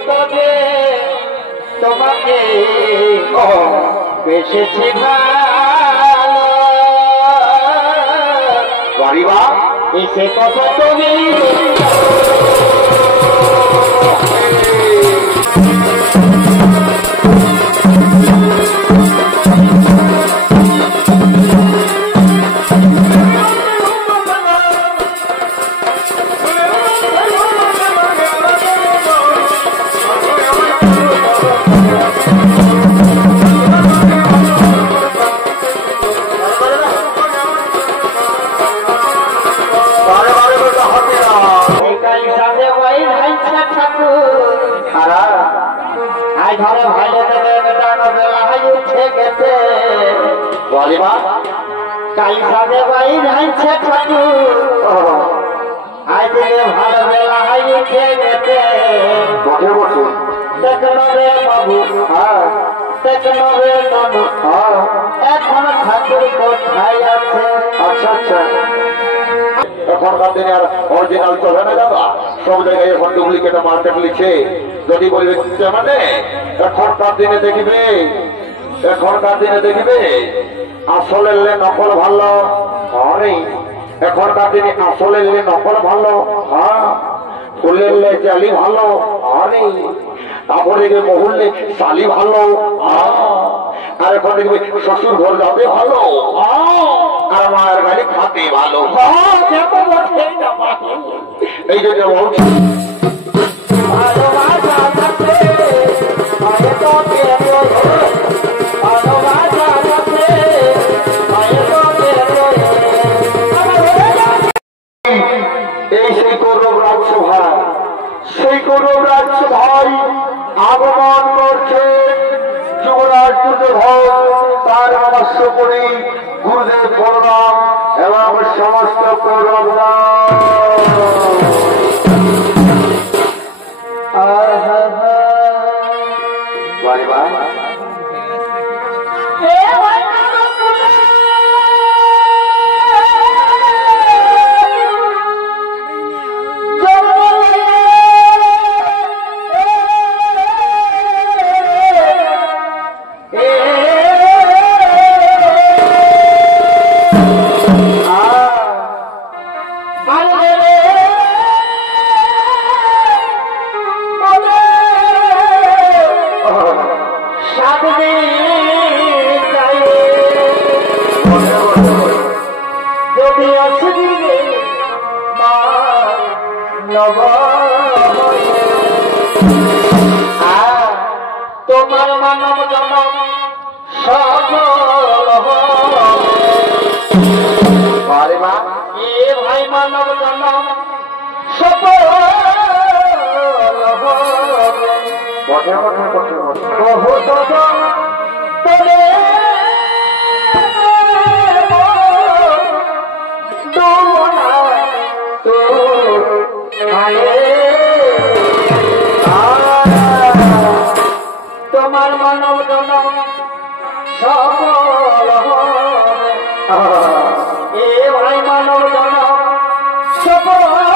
কতবে তোমাকে বেসেছি ভালো বাড়িবা এসে কত তুমি ঘরে ভাইলে দেবে বেটানো বেলায় উঠে গেছে বলিবা কাল সাথে ভাই যাইছে ঠাকুর আজকে ভালো বেলায় উঠে গেছে বসে বসে দেখলো রে বাবু দেখলো রে বাবু এখন ঠাকুর কোথায় আছে আচ্ছা আচ্ছা এখনকার দিনে আর অরিজিনাল চলে না দাদা সব জায়গায় এখন ডুপ্লিকেট মার্কেট লিখে যদি বলবে মানে এখনকার দিনে দেখিবে আসলে নকল ভালো হরে এখনকার দিনে আসলে নকল ভালো ফুলের জালি ভালো হরে তারপরে মহুল্লে শালি ভালো আর এখন দেখবে শ্বশুর ঘর যাবে ভালো আর মায়ের বাড়ি খাতে ভালো এই যে সেই কৌরব রাজসভায় আগমন করছে যুবরাজ দুর্যোধন তার নমস্য করি গুরুদেব বলরাম এবং সমস্ত কৌরবরা তোমার মানব জনম সফল ভাই মানব জনম সফল তোমার মানব জনম সফল এ ভাই মানব জনম সফল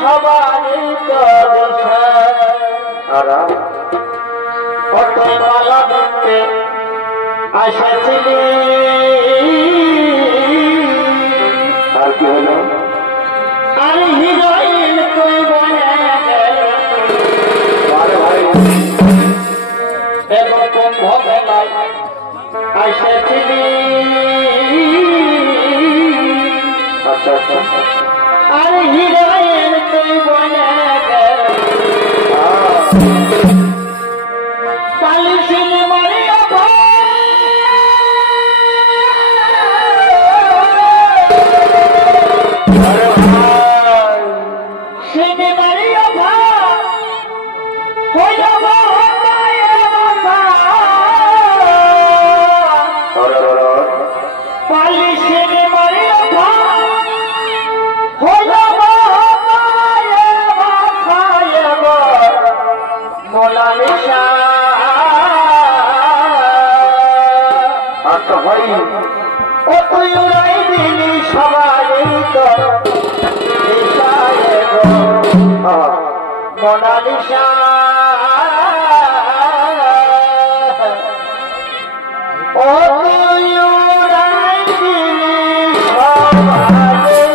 সবারই তো কতই মালা দেখতে আসেছিলি আর কি হলো আর হিরোইন তুই বনে এবং কুম্ভ মেলায় আসেছিলি আচ্ছা আচ্ছা আর হিরোইন তুই বনে কালী সিনেমার ও তুই উড়াই দিলি সবারই তো মোনালিসা ও তুই উড়াই দিলি সবারই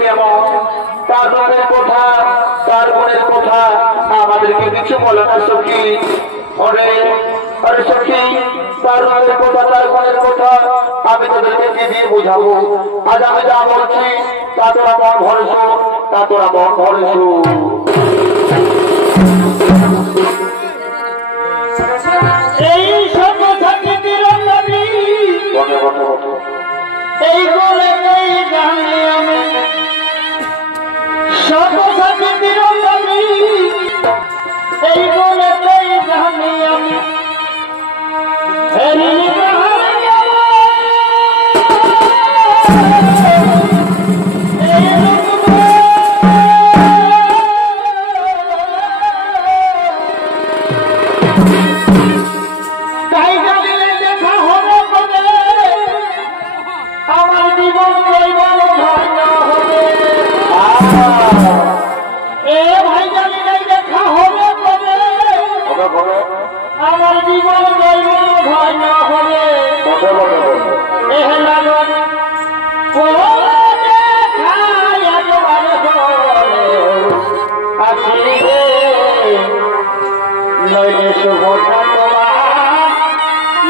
কেমন, তার রূপের কথা, তার গুণের কথা আমাদেরকে কিছু বলে না সখী। ওরে আরে সখী, তার রূপের কথা, তার গুণের কথা আমি তোদেরকে কি দিয়ে বুঝাবো? আজ আমি যা বলছি তা তোরা মন ভরে শোন, তা তোরা মন ভরে শোন। এই সব সাকিতির নবী এই বলে এই গানে আমি সব সাকিতির নবী এই বলে এই গানে আমি আমার জীবন ভয় না হবে নইলে শুভটা তোমার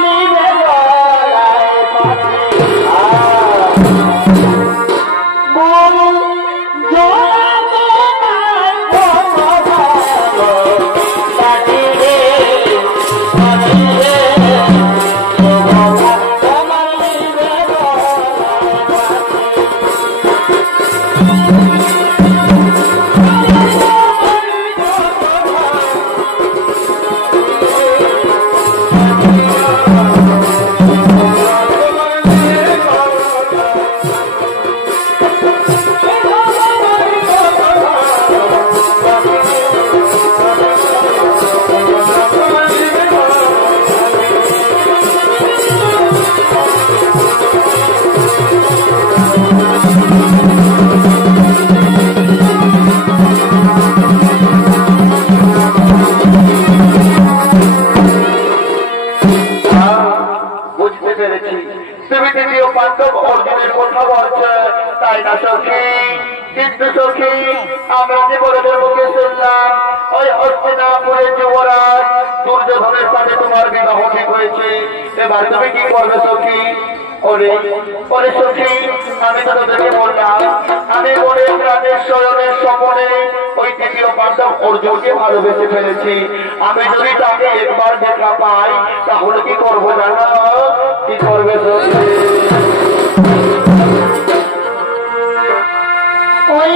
নিবে গলায় পাখি অর্জুনের কথা বলছে তাই না সখী? কিন্তু সখী আমরা যে বড়দের মুখে শুনলাম ওই হস্তিনাপুরের যুবরাজ দুর্যোধনের সাথে তোমার বিবাহ ঠিক হয়েছে, এবার তুমি কি করবে সখী? ওরে ওরে সখী, আমি তো তোদেরকে বললাম আমি মনের প্রাণের শয়নের স্বপনে ওই তৃতীয় পাণ্ডব অর্জুনকে ভালোবেসে ফেলেছি। আমি যদি তাকে একবার দেখা পাই তাহলে কি করবো জানো? কি করবে সখী? ওই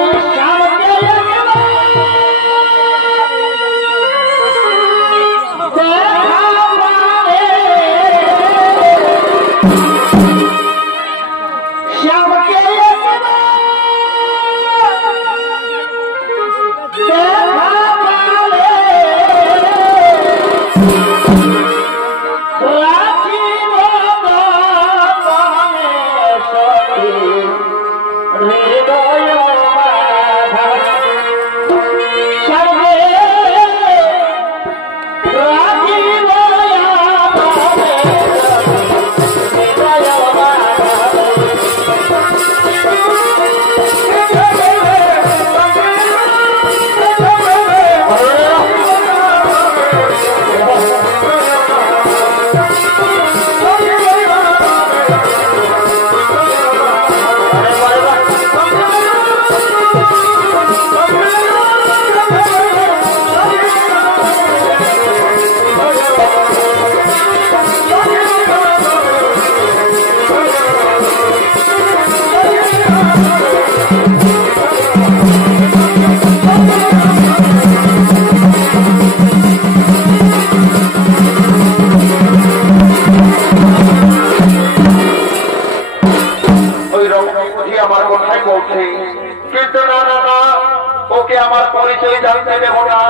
পরিচয় জানতে দেব না,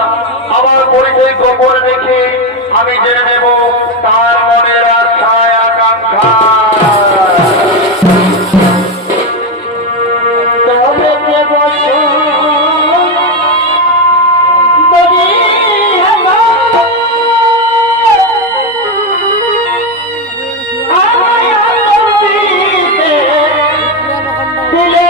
আমার পরিচয় গোপন রেখে আমি জেনে নেব তার মনের আশায় আকাঙ্ক্ষা। দিলে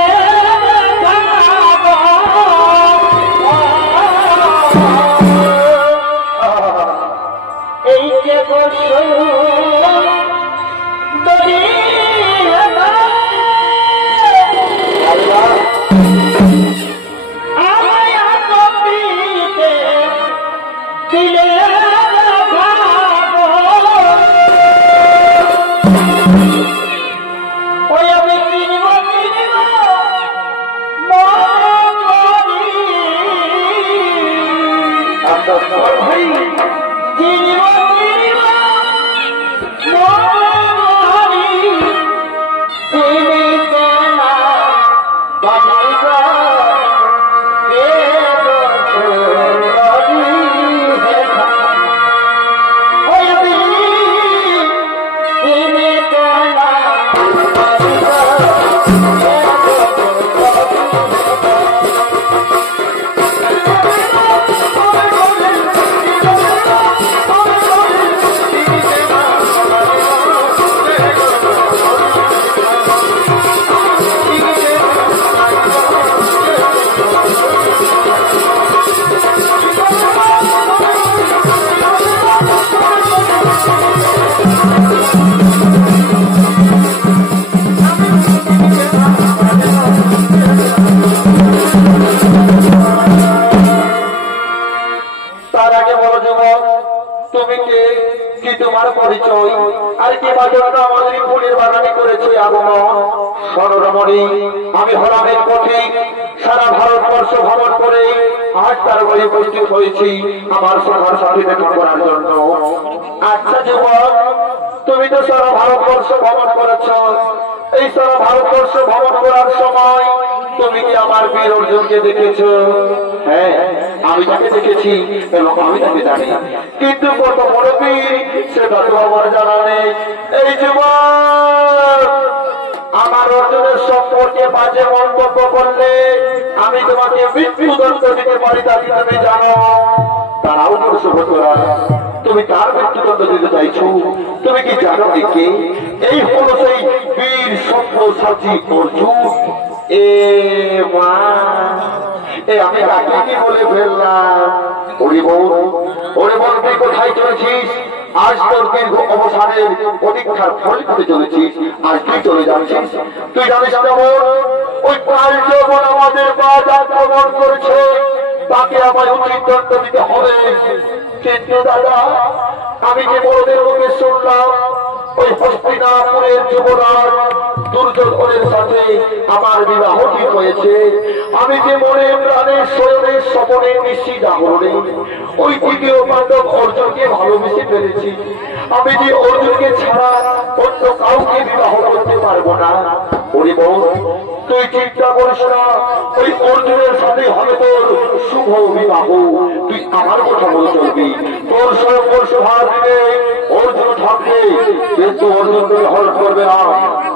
আমি হলামের পথে সারা ভারতবর্ষ ভ্রমণ করে আজ তার বাড়ি উপস্থিত হয়েছি আমার সভার সাথে দেখা করার জন্য। আচ্ছা যুবক, তুমি তো সারা ভারতবর্ষ ভ্রমণ করেছ, এই সারা ভারতবর্ষ ভ্রমণ করার সময় তুমি কি আমার বীর অর্জুনকে দেখেছ? হ্যাঁ, আমি তাকে দেখেছি এবং আমি তাকে জানি, কিন্তু কত বড় বীর সেটা তো আমার জানা নেই। এই যুবক, আমার অর্জুনের সম্পর্কে বাজে মন্তব্য করলে আমি তোমাকে মৃত্যুদণ্ড দিতে পারি, তা কি তুমি জানো? তারাও সুভদ্রা, তুমি তার মৃত্যুদণ্ড দিতে চাইছো? তুমি কি জানো কে? এই হলো সেই বীর সব্যসাচী অর্জুন। এ মা, আমি তাকে কি বলে ফেললাম? ওরে বল, তুই কোথায় চলেছিস? আজ তোর দীর্ঘ অবসানের প্রতীক্ষার ফল পেতে চলেছিস, আজ তুই চলে যাচ্ছিস। তুই জানিস কেমন ওই কাল যখন আমাদের বাদ আক্রমণ করেছে তাকে আমার উচিত দণ্ড দিতে হবে। কিন্তু দাদা, আমি যে বড়দের মুখে শুনলাম ওই হস্তিনাপুরের যুবরাজ দুর্যোধনের সাথে আমার বিবাহ ঠিক হয়েছে, আমি যে মনে প্রাণের শয়নের স্বপনের নিশ্চিত জাগরণে ওই তৃতীয় পাণ্ডব অর্জুনকে ভালোবেসে ফেলেছি, আমি যে অর্জুনকে ছাড়া অন্য কাউকে বিবাহ করতে পারবো না। ওরে বল, তুই চিন্তা করিস না, ওই অর্জুনের সাথে হবে তোর শুভ বিবাহ। তুই আমার কথা বলে চলবি, তোর স্বয়ংবর সভা দিবে অর্জুন থাকবে, কিন্তু অর্জুন তোকে হরণ করবে না।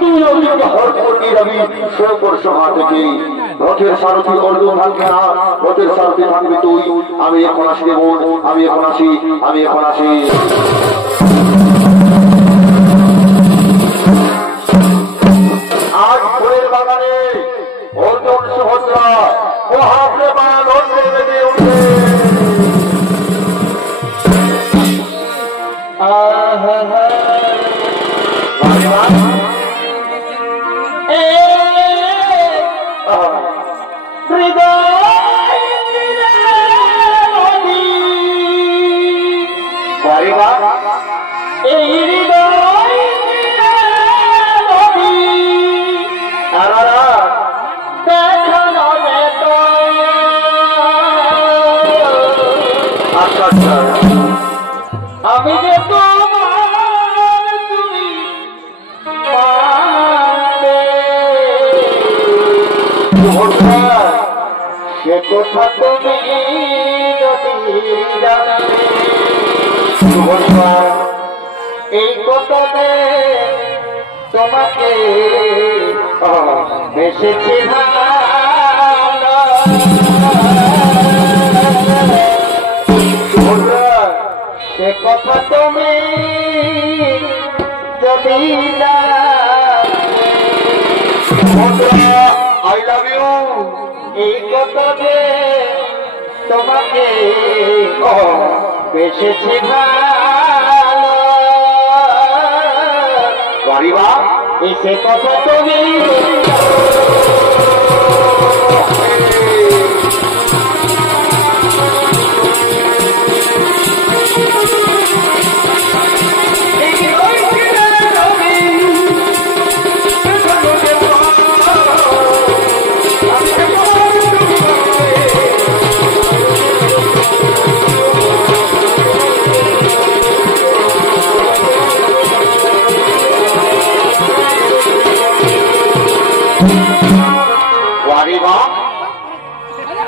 তুই অর্জুনকে হরণ করবি যাবি স্বয়ংবর সভা থেকে। রথের সারথি অর্জুন থাকবে না, রথের সারথি থাকবে তুই। আমি এখন আসি দেব, আমি এখন আসি। আজ ফুলের বাগানে অর্জুন সুভদ্রা মহাপ্রেমান অর্জুন বেঁধে উঠে। আমি যে তোমার তুমি সে কথা তুমি যদি জানবে, এই কথাতে তোমাকে বেসেছি ভালো। সে কথা তুমি যদি আই লাভ ইউ, এই কথা যে তোমাকে বেসেছি ভালো। বাড়িবা সে কথা তুমি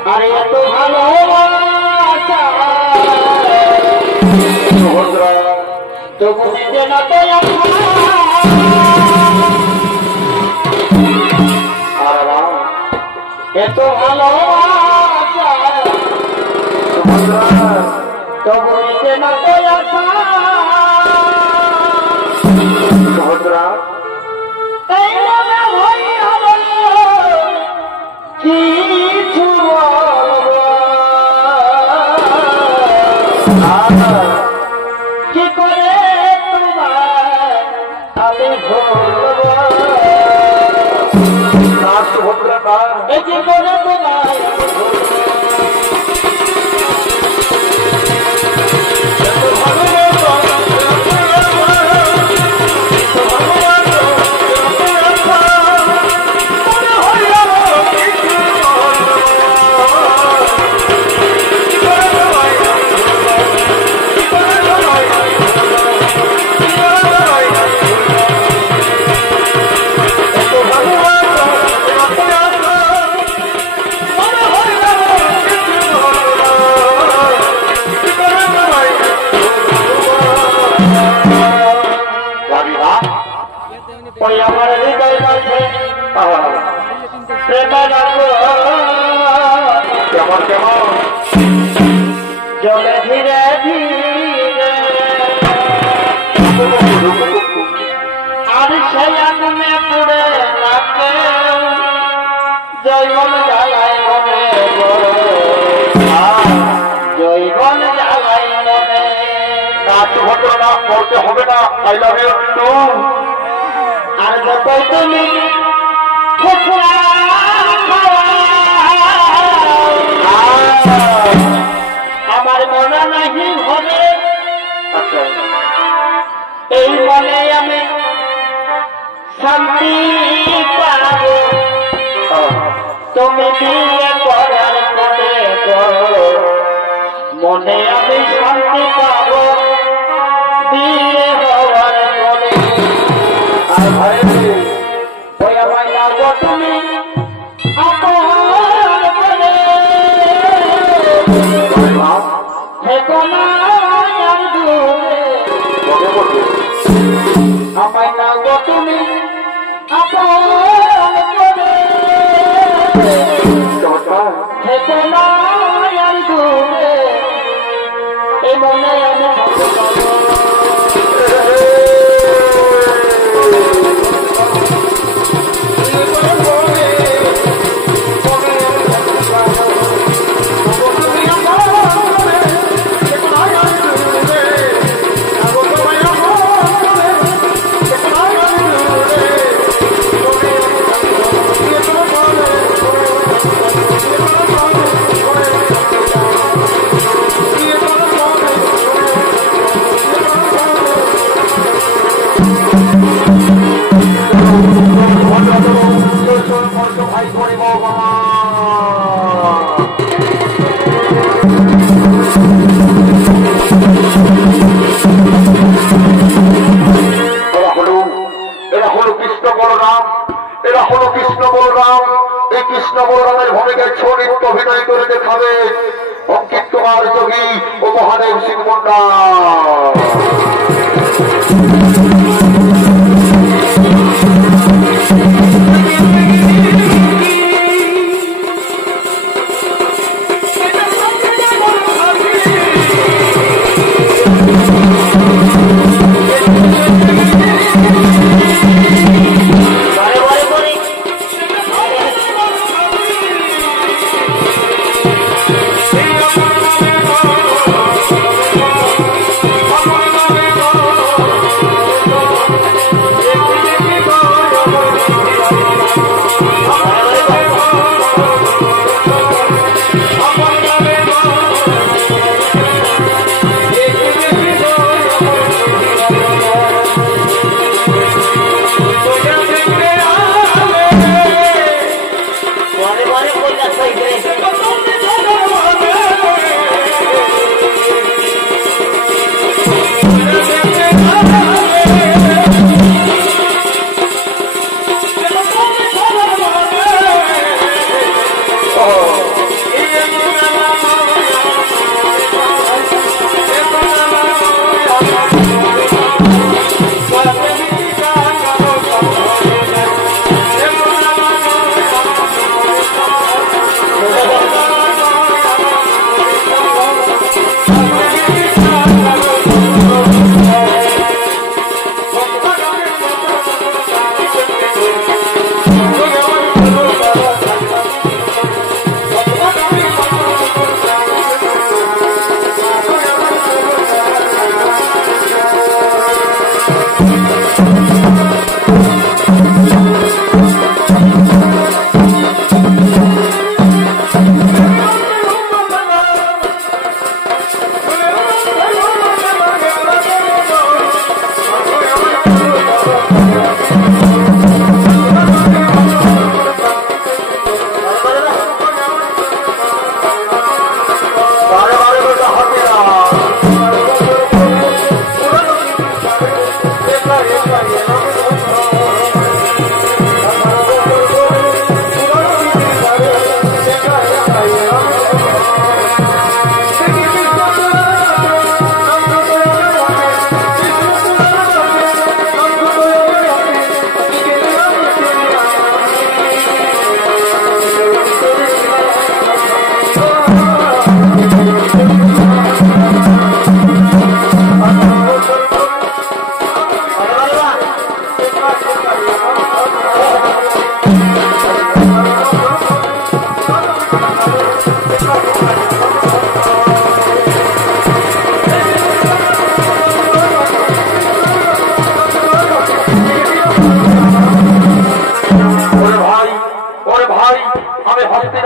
আরে এত ভালোবাসা সুভদ্রা তবু দিতে না তো আর রাম এত ভালোবাসা সুভদ্রা তবু দিতে না তো সুভদ্রা এই মনে হইয়া কিছু বলবো কি করে তোমায় আমি ভুলবো না সুভদ্রা না এই কি করে তোমায় ওই আমার হৃদয় মাঝে প্রেমের কেমন কেমন জলে ধীরে ধীরে আর সেই আগুনে পুড়ে থাকে জৈবন জ্বালাই মনে জৈবন জ্বালাই মনে না সুভদ্রা না বলতে হবে না আই লাভ ইউ টু আর যতই তুমি ফুসলা আমার মনে নাহি হবে আচ্ছা এই মনে আমি শান্তি পাব তুমি বিয়ে করার পরে মনে আমি শান্তি পাব বিয়ে হওয়ার পরে আর ভাই ওই আমায় লাগো তুমি আপন করে থেকো না আর দূরে কবে বলবে আমায় লাগো তুমি আপন করে চমৎকার থেকো না আর দূরে এই মনে আমি ভাই করিব এরা হলো কৃষ্ণ বলরাম এরা হলো কৃষ্ণ বলরাম এই কৃষ্ণ বলরামের ভূমিকায় ছড়িত অভিনয় করে দেখাবে অঙ্কিত কুমার যোগী ও মহাদেব সিং মুন্ডা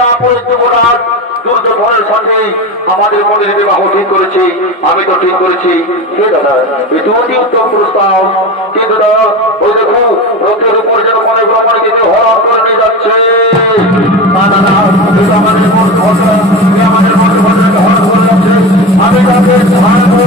হস্তিনাপুরের যুবরাজ দুর্যোধনের সঙ্গে আমাদের মনে বিবাহ ঠিক করেছি। আমি তো ঠিক করেছি। কে দাদা, এটি অতি উত্তম প্রস্তাব। কিন্তু দাদা, ওই দেখো রথের উপর যেন মনে ব্রহ্মণ কিন্তু হরণ করে নিয়ে যাচ্ছে। না দাদা, এটা আমাদের মধ্যে আমাদের মধ্যে হরণ করে যাচ্ছে। আমি তাকে ছাড়বো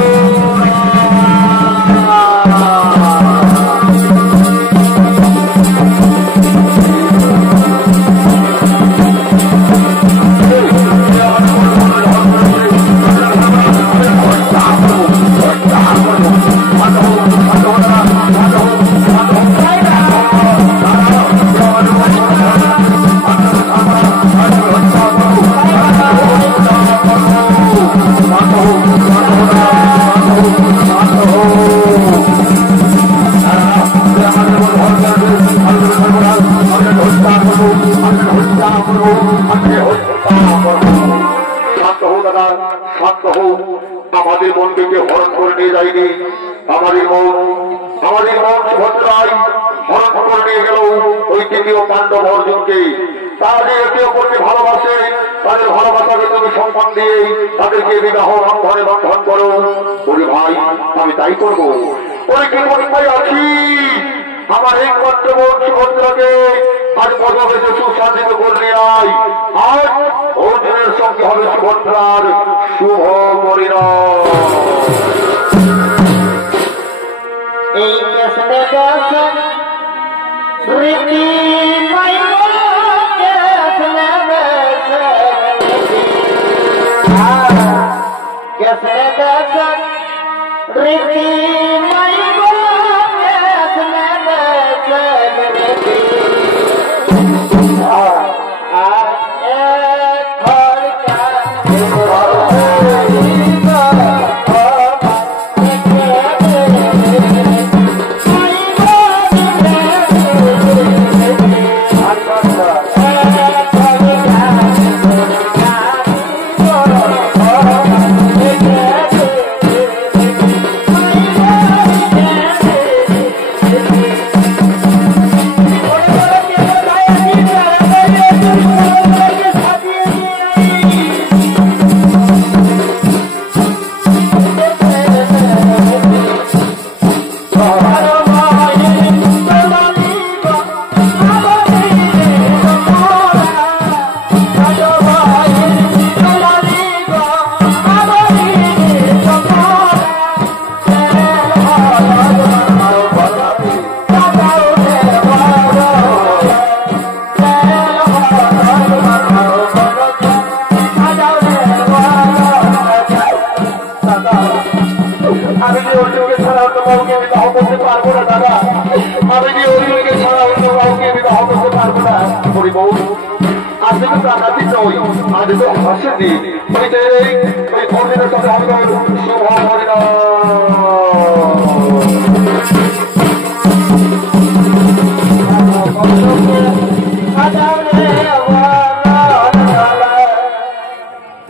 আমাদের মনকে হরণ করে নিয়ে যায়নি। আমাদের মন সুভদ্রাই হরণ করে নিয়ে গেল ওই তৃতীয় পাণ্ডব অর্জুনকে। তারা যে একে অপরকে ভালোবাসে, তাদের ভালোবাসাকে তুমি সম্মান দিয়ে তাদেরকে বিবাহ বন্ধনে বন্ধন করো। ওরে ভাই, আমি তাই করবো। ওরে কি কোথায় আছি? আমার এই কর্তব্য সুভদ্রাকে আজ পদবেশে সুশাসিত করলে আয়। আজ অর্জুনের সঙ্গে হবে সুভদ্রার শুভ পরিণয়। এই কেসনে কেসন রীতি মাইলো কেসনে কেসনে কেসন রীতি মাইলো কেসনে রীতি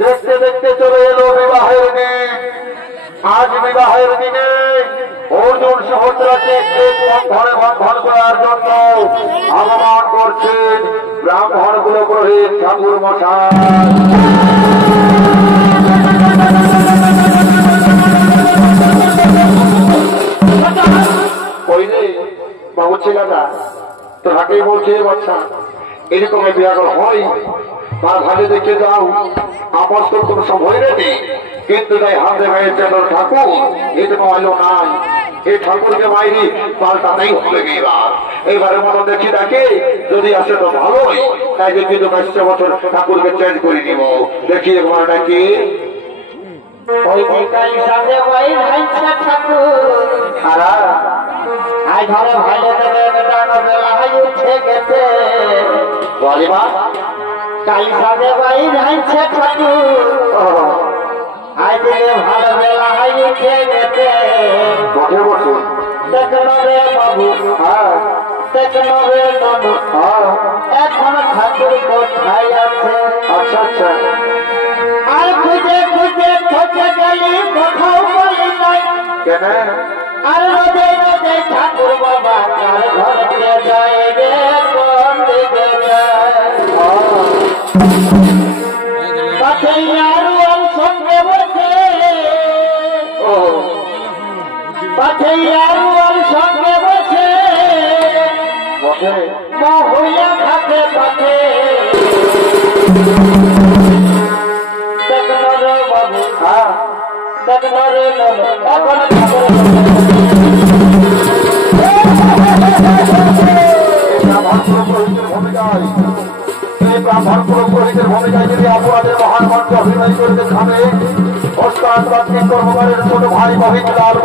দেখতে দেখতে চলে এলো বিবাহের দিন। আজ বিবাহের দিনে অর্জুন সুভদ্রাকে এক বন্ধনে বন্ধন করার জন্য আগমন করছেন ব্রাহ্মণ কুল পুরোহিত ঠাকুর মশাই। কইলে বাবু ছেলেটা তোর হাতেই বলছে বাচ্চা এরকম বিয়াগর হয় তার ভালো দেখে যাও। আমার তো কোনো সময় নেই, কিন্তু তাই হাতে গায়ে চাদর ঠাকুর এরকম আলো নাই। এই ঠাকুরকে বাইরে পাল্টাতেই হবে এবারে মতো দেখি ডাকে, যদি আসে তো ভালোই, তাই যদি তো 5 বছর ঠাকুরকে চেঞ্জ করে দিব। দেখি এবার নাকি ওই বিকাল সাথে ওই ভাইসা ঠাকুর আজ ঘরে ভাইলে দেবে ডানো বেলা উঠে গেছে বলিবা কাল সাথে ওই ভাইসা ঠাকুর আজ দিলে ভালো বেলা উঠে গেছে। বসে বসে দেখলো রে বাবু, দেখলো রে ননু, এখন ঠাকুর কোথায় আছে? আচ্ছা আচ্ছা আর খুঁজে খুঁজে খোঁজে গেলি কোথাও বলি নাই কেন? আর রোদে রোদে ঠাকুর বাবা কার ঘর দিয়ে যায় রে, কোন দিকে যায়? দেখো রে বাবু হ্যাঁ দেখো রে এখন ব্রাহ্মণ পুরোহিতের ভূমিকায় যদি অপরাধের মহান মঞ্চ অভিনয় করে দেখাবে ওস্তাদ প্রাথমিক কর্মকারের ছোট ভাই মহিত লাল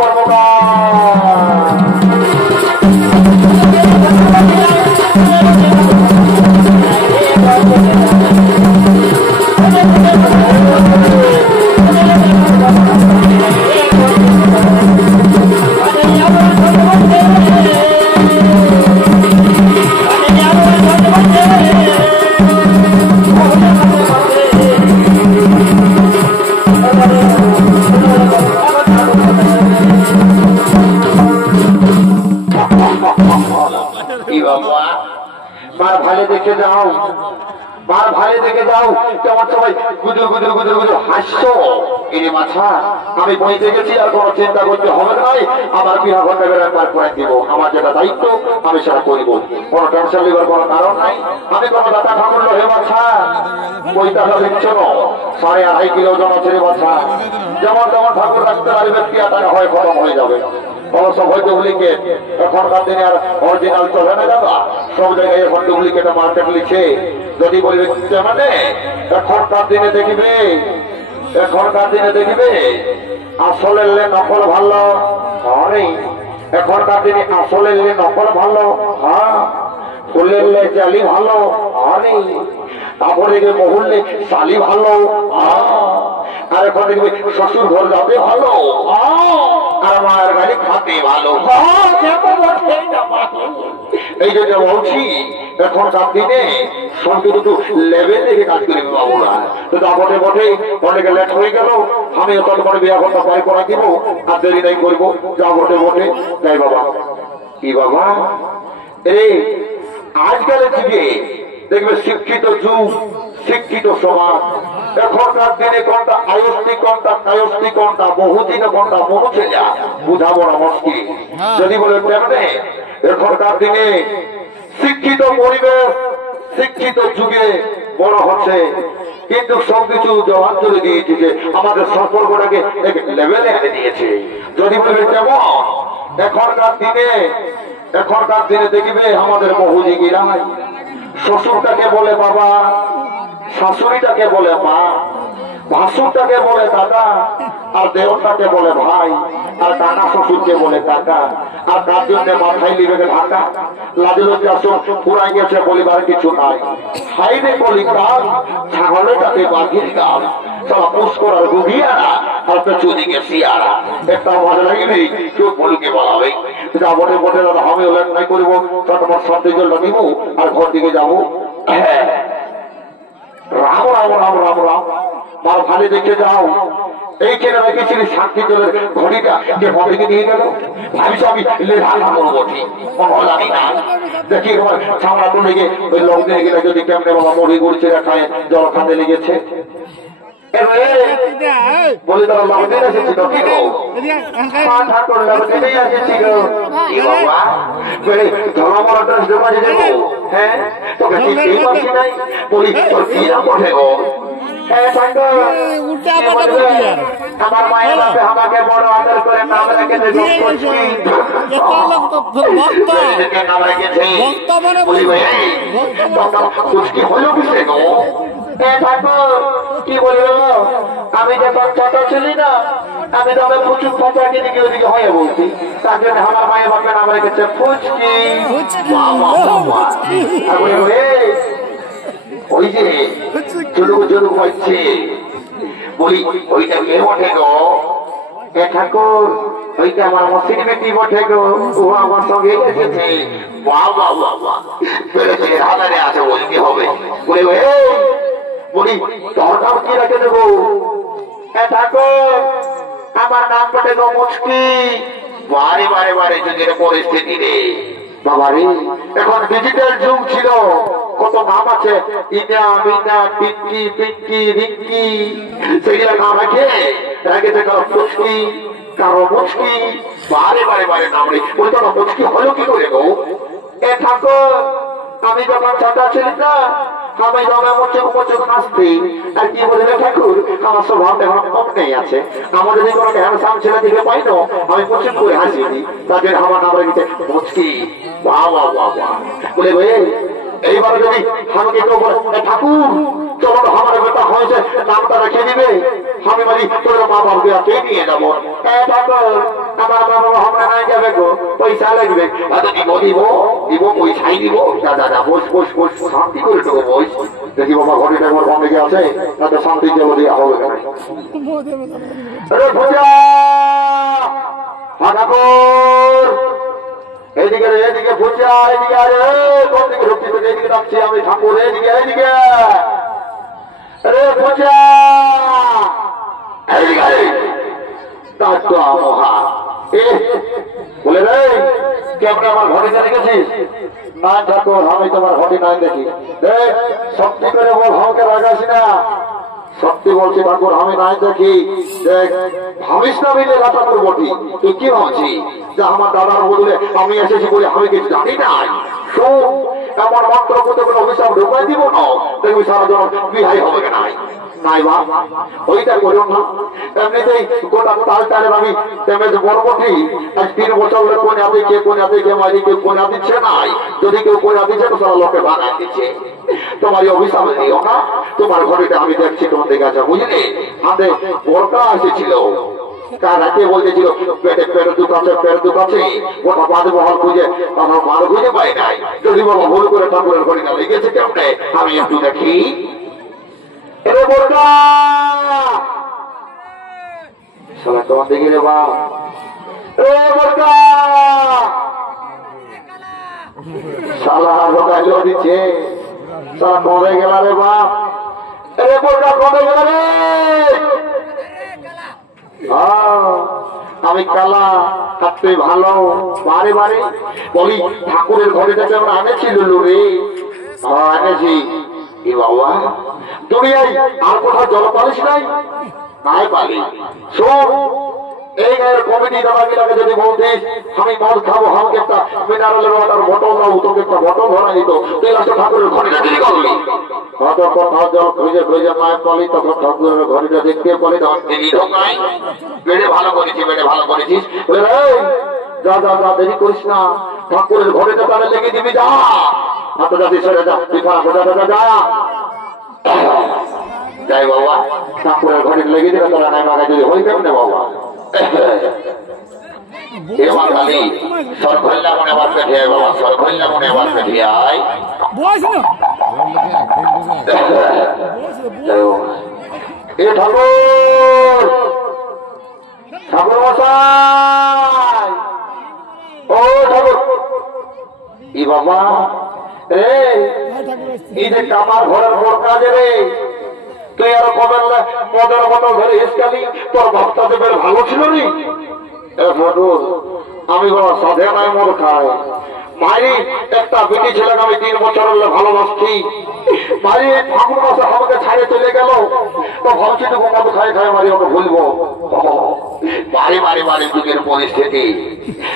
ভালে দেখে যাও ভালে দেখে যাও কেমন সবাই গুজুর গুজুর গুজুর গুজুর হাসছো এনে মাথা আমি বই দেখেছি আর কোনো চিন্তা করতে হবে নাই আমার বিবাহ ঘটনার একবার করে দিব আমার যেটা দায়িত্ব আমি সেটা করবো কোনো টেনশন নেবার কোনো কারণ নাই আমি কোনো দাতা ঠাকুর হে মাথা বইটা দিচ্ছ না 2.5 কিলো জন আছে মাথা যেমন যেমন ঠাকুর রাখতে পারবে কি টাকা হয় খতম হয়ে যাবে সব হয়তো ডুপ্লিকেট এখনকার দিনে আর অরিজিনাল চলে না দাদা সব জায়গায় এখন ডুপ্লিকেট মার্কেট লিখে যদি বলবে মানে এখনকার দিনে দেখবে আসলের নকল ভালো হরে এখনকার দিনে আসলের নকল ভালো হ্যাঁ ফুলের জালি ভালো হরে তারপরে দেখবে বহুলে শালি ভালো আর এখন দেখবে শ্বশুর ঘর যাবে ভালো আর মায়ের বাড়ি খাতে ভালো এই জন্য বলছি এখনকার দিনে সঙ্গে দুটো লেভেল দেখে কাজ করে বাবুরা কিন্তু বটে বটে অনেকে লেট হয়ে গেল আমি তত করে বিয়া করতে পাই করা দিব আর দেরি নাই করবো যা বটে বটে যাই বাবা কি বাবা রে আজকালের যুগে দেখবে শিক্ষিত যুগ শিক্ষিত সমাজ এখনকার দিনে কোনটা আয়স্তি কোনটা কায়স্তি কোনটা বহুদিন কোনটা মনে যা বুঝাবো না মুশকিল যদি বলে তেমনি এখনকার দিনে শিক্ষিত পরিবেশ শিক্ষিত যুগে বড় হচ্ছে কিন্তু সবকিছু জবাঞ্জলি দিয়েছে যে আমাদের সম্পর্কটাকে এক লেভেলে এনে দিয়েছে যদি বলবে কেমন এখনকার দিনে দেখবে আমাদের বহুজি গিরায় শ্বশুরটাকে বলে বাবা শাশুড়িটাকে বলে মা ভাসুরটাকে বলে দাদা আর দেওরটাকে বলে ভাই আর কাকা শ্বশুরকে বলে কাকা আর তার জন্য মাথায় লিবে ঢাকা লাজে লজ্জা পুরাই গেছে বলিবার কিছু নাই হাইরে বলি কাল ছাগলেটাকে বাঘির গাল সব পুষ করার গুভিয়ারা আর পেছুদিকে শিয়ারা একটা মজা লাগবে কেউ বলুকে বলাবে যা বটে বটে দাদা আমি ওলেন নাই করবো তোমার সন্দেহ জল দিব আর ঘর দিকে যাবো হ্যাঁ রাম রাম রাম রাম রাম মার ভালো দেখে যাও এইখানে রেখেছিলি শান্তি জলের ঘড়িটা যে মদিকে নিয়ে গেল ভাবিস আমি লেখা করবো ঠিক জানি না দেখি তোমার ছামড়া তো লেগে ওই লোক দিয়ে গেলে যদি কেমনে বাবা মরি গড়ছে খায় জল খাতে লেগেছে বলে তারা লাগতেই এসেছিল কি গো মাথা করে লাগতেই এসেছিল কি বাবা ধর্মরা ড্রেস দেবাজে দেবো হ্যাঁ তোকে চিনতেই পারছি নাই বলি তোর কি না পড়ে গো আমার মায়ের বাপে আমাকে বড় আদর করে নাম রেখেছে নাম রেখেছে হলো কিসে গো কি বলবো আমি যখন ছোট ছিলি না আমি তবে প্রচুর ফাঁচাকে দিকে ওদিকে হয়ে বলছি তার জন্য আমার মায়ের বাপের নাম রেখেছে ফুচকি ওই যে চলুক চলুক হচ্ছে বলি ওইটা কে বটে গো ঠাকুর ওইটা আমার মসির বেটি বটে গো ও আমার সঙ্গে এসেছে বাবা বাবা বেড়েছে হাজারে আছে বলতে হবে বলি বলি তোর নাম কি রেখে দেবো ঠাকুর আমার নাম বটে গো মুচকি বারে বারে বারে যুগের পরিস্থিতি রে বাবারে এখন ডিজিটাল যুগ ছিল কত নাম আছে ইনা মিনা পিঙ্কি পিঙ্কি রিঙ্কি সেইগুলো নাম রেখেছে কারো মুচকি কারো মুচকি বারে বারে বারে নাম রে বলে তোর মুচকি হলো কি করে গো ঠাকুর আমি যখন ছোট ছিলি না আমি দমে মুচুক মুচুক হাসতি আর কি বলবে ঠাকুর আমার স্বভাব এখন কম নেই আছে আমার যদি কোনো হ্যান্ডসাম ছেলে দিকে পাই না আমি মুচুক করে হাসি দিই তাদের আমার নামে দিতে মুচকি বাহ বাহ বাহ বাহ বলে এইবারে যদি আমাকে কেউ বলে ঠাকুর চলো আমার বেটা হয়েছে নামটা রেখে দিবে আমি বলি তোর মা বাবুকে কে নিয়ে যাবো ঠাকুর আমার মা বাবা আমরা নাই যাবে গো পয়সা লাগবে দিব দিব দিব পয়সাই দিব দাদা বস বস বস শান্তি করে দেবো বস দেখি বাবা ঘরে একবার বন্ধ লেগে আছে তাতে শান্তি দেবো দিয়ে হবে ঠাকুর এদিকে এদিকে ভুজা এদিকে আরে কোন দিকে ঢুকছি এদিকে ডাকছি আমি ঠাকুর এদিকে এদিকে আরে ভুজা এদিকে বলে রে কেমন আমার ঘরে চলে গেছিস না ঠাকুর আমি তোমার ঘরে নাই দেখি সত্যি করে বল আমাকে রাগাস না সত্যি বলছি ঠাকুর আমি নাই দেখি দেখ ভাবিস না মিলে ঠাকুর বটি তুই কি ভাবছি যে আমার দাদার বদলে আমি এসেছি বলে আমি কিছু জানি নাই শোন আমার মাত্র মতো কোনো অভিশাপ ঢুকাই দিব না দেখবি সারা জন বিহাই হবে নাই নাই বা ওইটা করো না এমনিতেই গোটা তাল টালের আমি বরবটি আজ 3 বছর হলে কোন আদি কে মারি কেউ কোন দিচ্ছে নাই যদি কেউ কোন দিচ্ছে তো সারা লোকে বানাই দিচ্ছে তোমার অভিশাপ দিও না তোমার ঘরেটা আমি দেখছি তোমাদের কাছে বুঝলি আমাদের বড়টা এসেছিল কারাতে বলতেছিল পেটে পেটের দুঃখ আছে ওটা বাদে বহাল খুঁজে আমার মাল খুঁজে পাই নাই যদি বলো ভুল করে ঠাকুরের ঘড়িটা লেগেছে কেমনে আমি একটু দেখি এরে বড়টা সালা তোমার দেখি রে বা এ বড়টা সালা রোগাইলো দিচ্ছে সালা কমে গেল রে বাপ এরে বড়টা কমে গেল রে আমি কালা থাকতে ভালো বারে বারে বলি ঠাকুরের ঘরেটাকে আমরা আনেছিল রে এনেছি এ বাবা দুনিয়ায় আর কোথাও জল পালিস নাই নাই পালি শোন এই গায়ের কমিটি দাদাগিলাকে যদি বলতিস আমি মদ খাবো আমাকে একটা মিনারেলের ওয়াটার বটল দাও তোকে একটা বটল ধরা দিত তুই লাস্ট ঠাকুরের ঘড়িটা চুরি করলি কত কোথাও জল খুঁজে খুঁজে মায়ের পালি তখন ঠাকুরের ঘড়িটা দেখতে পালি তখন তিনি ঢোকাই বেড়ে ভালো করেছিস যা যা যা দেরি করিস না ঠাকুরের ঘড়িটা তাহলে লেগে দিবি যা হাতে যাবি সরে যা তুই খারাপ যা যাই বাবা ঠাকুরের ঘড়ি লেগে দিবে তোরা নাই মাগায় যদি হই কেমনে বাবা সরখল্লা মনে আমার পেটে বাবা সরখল্লা মনে আমার পেটে আয় এ ঠাকুর ঠাকুর মশাই ও ঠাকুর ই বাবা রে এই যে আমার ঘরের বড় কাজে রে তুই আরো পদের বদল ধরে ইসকালি তোর ভাবটা বের ভালো ছিল নি আমি বড় সাধে নাই মদ খাই মারি একটা বেটি ছেলেকে আমি 3 বছর হলে ভালোবাসছি মারি ঠাকুর মাসে আমাকে ছাড়ে চলে গেল তো ভাবছি তো মদ খাই খাই মারি ওকে ভুলবো বাড়ি যুগের পরিস্থিতি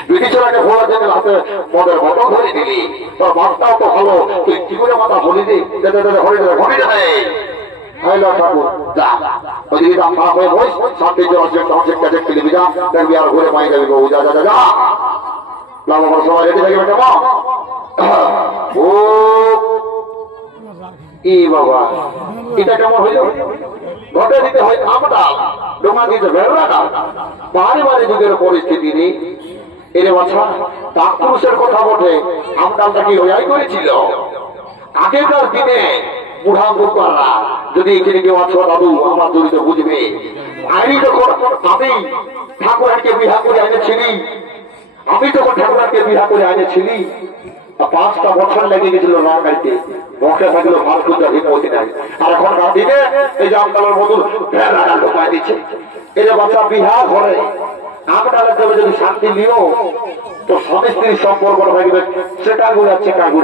বেটি ছেলেকে ভোলা দিলে হাতে মদের বোতল ধরে দিলি তোর ভাবটাও তো ভালো তুই কি করে মাথা ভুলি দি ঘড়ি দেবে ঠাকুর যা ওদিকে খারাপ হয়ে বস শান্তি দেখতে দিবি যা দেখবি আর ঘুরে পাই যাবি বউ যা যা যা সবাই রেডি থাকবে কেমন ও ই বাবা এটা কেমন হইল ঘটে দিতে হয় আমরা ডোমা দিতে ভেড়া বাড়ি যুগের পরিস্থিতি নেই এর বাছা তার পুরুষের কথা বটে আমদালটা কি হইয়াই করেছিল আগেকার দিনে বুড়া বুড়ারা যদি এখানে কেউ আছো দাদু আমার দরিদ্র বুঝবে আমি যখন আমি ঠাকুরানকে বিহা করে এনেছিলি আমি যখন ঠাকুরানকে বিহা করে এনেছিলি 5টা বছর লেগে গেছিল না গাড়িতে বকে থাকলো ভারকুন্দা হিমতি নাই আর এখনকার দিনে এই যে আমদালের মধুর ভেড়া ঢোকায় দিচ্ছে এই যে বাচ্চা বিহা ঘরে আমদালের জন্য যদি শান্তি নিও তো স্বামী স্ত্রীর সম্পর্ক থাকবে চেকা গুড়া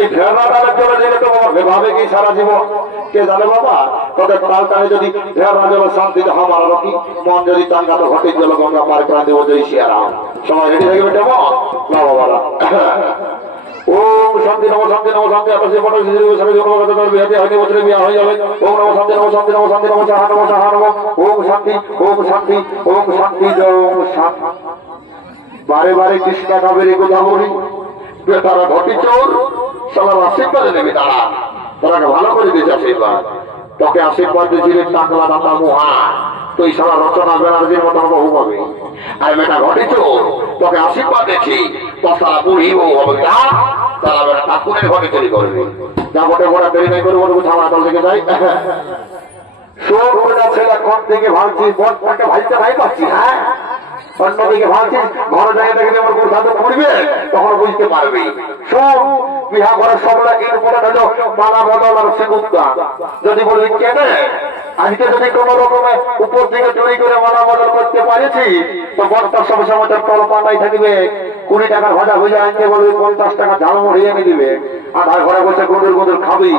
এই ভেড়া ডালের জন্য দিলে তো বাবা ভেভাবে কি সারা জীবন কে জানে বাবা তোদের তাল টানে যদি ভেড়া জল শান্তিতে আমার কি মন যদি টাঙ্গা তো ঘটির জল গঙ্গা পার করে দেবো জয় শিয়ারাম সময় রেডি থাকবে কেমন বাবা ওম শান্তি নম শান্তি নম শান্তি আকাশে পটে শিশির সবে জনগত তার বিহাতে হয়নি বছরে বিয়া হয়ে যাবে ওম নম শান্তি নম শান্তি নম শান্তি নম সাহা নম ওম শান্তি ওম শান্তি ওম শান্তি ওম শান্তি। বারে বারে কৃষ্ণ কাবের কথা বলি তারা ঘটি চোর সবার আশীর্বাদ নেবে তারা তারাকে ভালো করে দিয়েছে আশীর্বাদ তোকে আশীর্বাদ দিয়েছিলেন টাকলা দাতা মহা তুই সারা রচনা ব্যানার্জির মতো বহু পাবে আর বেটা ঘটি চোর তোকে আশীর্বাদ দিয়েছি তো সারা বুড়ি বউ হবে তারা বেটা ঠাকুরের ঘরে তৈরি করবে যা ঘটে ঘোরা তৈরি নাই করে বলবো থামা দল থেকে যাই শোর করে যাচ্ছে এখন থেকে ভাবছি বনটাকে ভাইতে ভাই পাচ্ছি হ্যাঁ অন্যদিকে ভাবছিস ঘরে জায়গা থেকে আমার প্রসাদ পড়বে তখন বুঝতে পারবি শোন বিহা করার সবলা এরপরে হলো মালা বদল আর সিঁদুরটা যদি বলবি কেন আজকে যদি কোন রকমে উপর দিকে চুরি করে মালা বদল করতে পারেছি তো বর্তার সব সময় তার তল পাতাই থাকবে 20 টাকার ভাজা ভুজা আনতে বলবি 50 টাকা ঝাল মুড়ি এনে দিবে আধার ঘরে বসে গুঁড়ুর গুঁড়ুর খাবি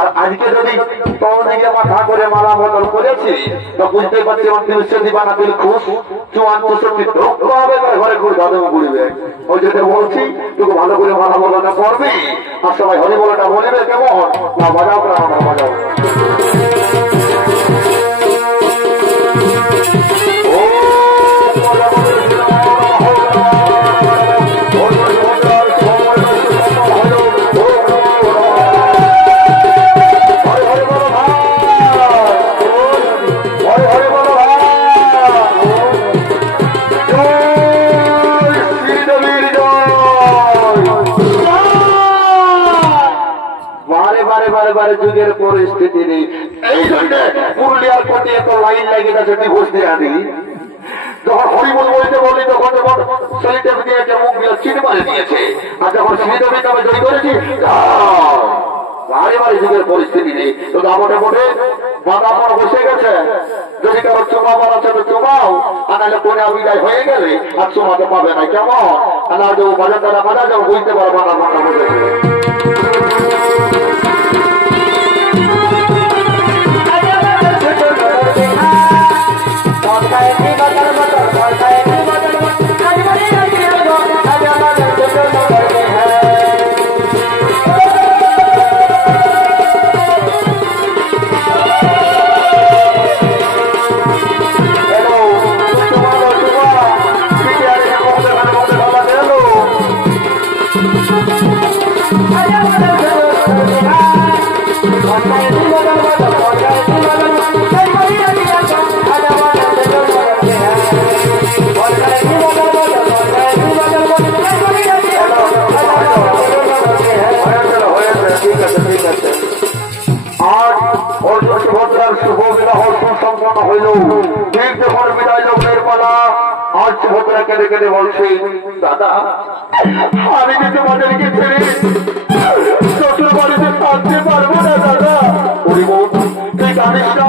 আর আজকে যদি তল দিকে মাথা করে মালা বদল করেছি তো বুঝতে পারছি অন্তিম দিবানা দিল খুশ 54 হবে তার ঘরে ঘুরে দাদু ঘুরবে ওই যেটা বলছি তোকে ভালো করে মালা বদলটা করবি আর সবাই হরি বলাটা বলবে কেমন না বাজাও না বাজাও যুগের পরিস্থিতি নেই এই জন্য পুরুলিয়ার প্রতি এত লাইন লাগে না সেটি বুঝতে আনি যখন হরিবল বলতে বলি তখন যখন শরীরটা দিয়েছে মুখ দিয়ে চিনে মারে দিয়েছে আর যখন শ্রীদেবী নামে জড়ি করেছি বারে বারে যুগের পরিস্থিতি নেই তো মোটে মোটে বাধা পর বসে গেছে যদি কারো চুমা বানাচ্ছে তো চুমাও আর নাহলে কোনে বিদায় হয়ে গেলে আর চুমাতে পাবে না কেমন আর না যে বাজার দ্বারা বাজা যাও বুঝতে পারবো না বাধা বসেছে শুভ বিবাহ সুসম্পন্ন হইল ঠিক যখন বিদায় লগ্নের পালা আজ সুভদ্রা কেঁদে কেঁদে বলছে দাদা আমি যে তোমাদেরকে ছেড়ে শ্বশুর বাড়িতে থাকতে পারবো না দাদা তুই জানিস না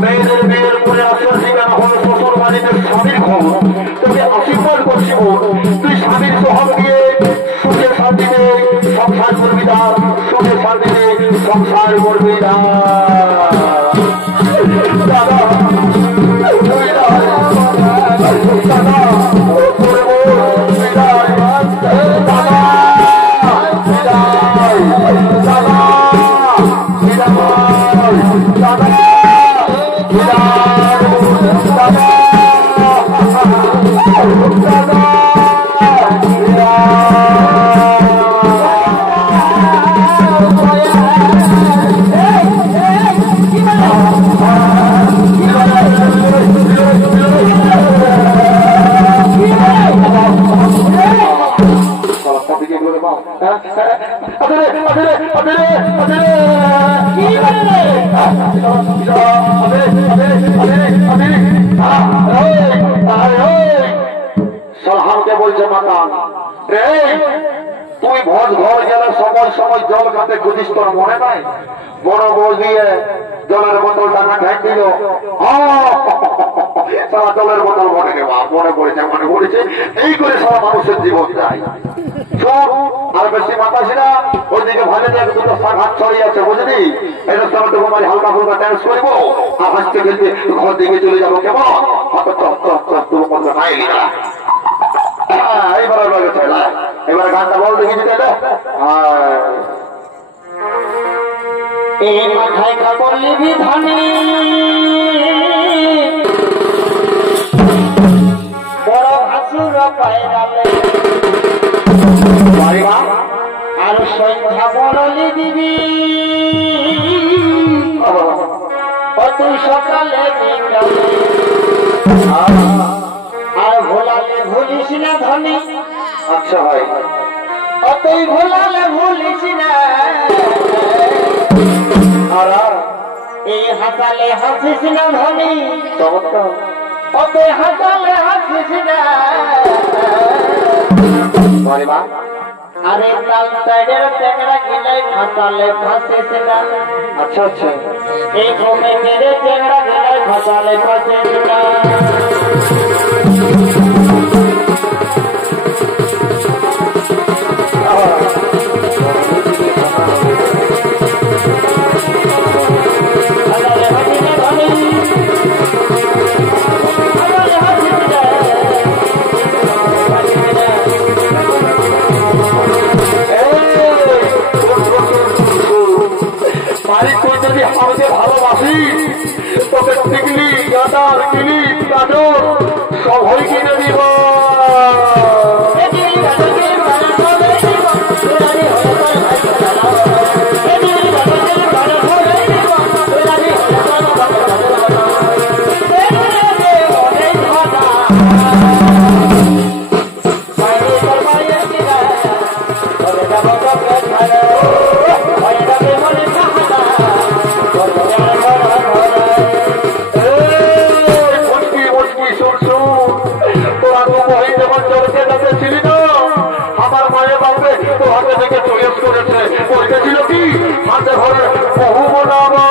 মেয়েদের বিয়ের পরে আসল ঠিকানা হলো শ্বশুর বাড়িতে স্বামীর খবর তোকে আশীর্বাদ করছি তুই স্বামীর সোহাগ দিয়ে সুখে শান্তিতে সংসার করবি না সুখে শান্তিতে সংসার করবি না দাদা বলছে মাতান তুই ভোজ ঘর গেলে সময় সময় জল খাতে খুঁজিস তোর মনে নাই বড় বউ দিয়ে জলের বোতল টাকা ঢেক দিল সারা জলের বোতল মনে নেওয়া মনে পড়েছে এই করে সারা মানুষের জীবন যায় আর বেশি মাতাসি না ওইদিকে ভালো দেখ দুটো হাত ছড়িয়ে আছে বুঝলি এটার সঙ্গে তো আমার হালকা ফুলকা ডান্স করবো আর হাসতে খেলতে ঘর দিকে চলে যাবো কেমন এইবার এবার গানটা বল দেখি যেতে এই মাথায় কাপড় লিবি ধানি বড় ভাসুর পায়রালে আর সন্ধ্যা বড়লি দিবি তুই সকালে বিকালে আর ভোলালে ভুলিস না ধনী। আচ্ছা ভাই তুই ভোলালে ভুলিস না আর এই হাসালে হাসিস না ধনী। চমৎকার তুই হাসালে হাসিস না মা আরে কাল সাইডের ট্যাংরা গিলাই ফাঁসালে ফাঁসিস না। আচ্ছা আচ্ছা এই ঘুমে গেড়ে ট্যাংরা গিলাই ফাঁসালে ফাঁসিস না। আমাকে ভালোবাসি তোকে টিকলি গাদার কিলি কাজল সবাই কিনে দিব আমার মায়ের বাপে তো হাতে থেকে চয়েস করেছে বলতেছিল কি হাতে ঘরে বহু বানাবো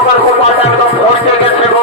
আমার কোপালটা একদম ভরতে গেছে গো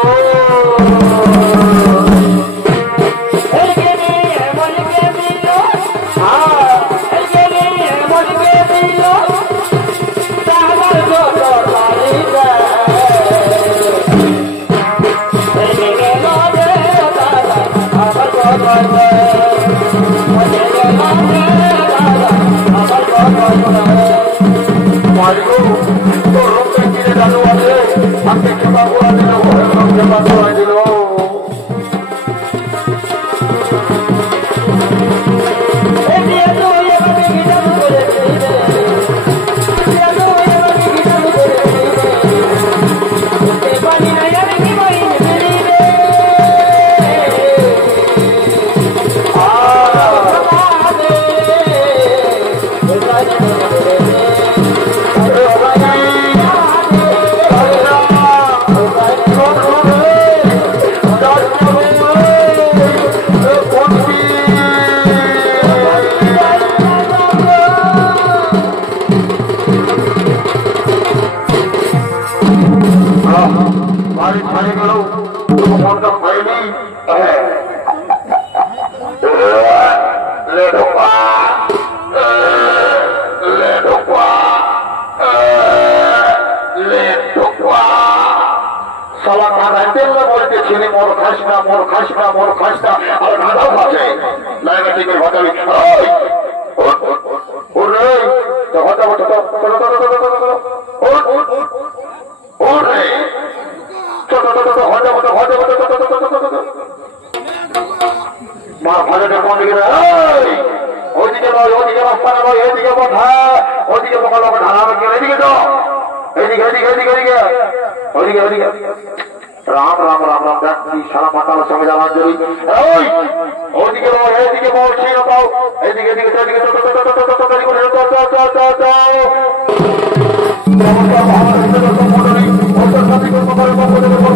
মা ভাজাটা কোন দিকে ওইদিকে নয়, ওদিকে রাস্তা না নয়, এদিকে কথা, ওদিকে পোকা লোক ঢালাবে কেউ, এদিকে তো, এদিকে এদিকে এদিকে এদিকে ওদিকে ওদিকে রাম রাম রাম রাম ব্যক্তি সারা মাতার সঙ্গে জানান জরুরি ওই ওদিকে বল, এদিকে বল, ছিল পাও, এদিকে এদিকে এদিকে নমস্কার মহারাষ্ট্রের মন্ডলী,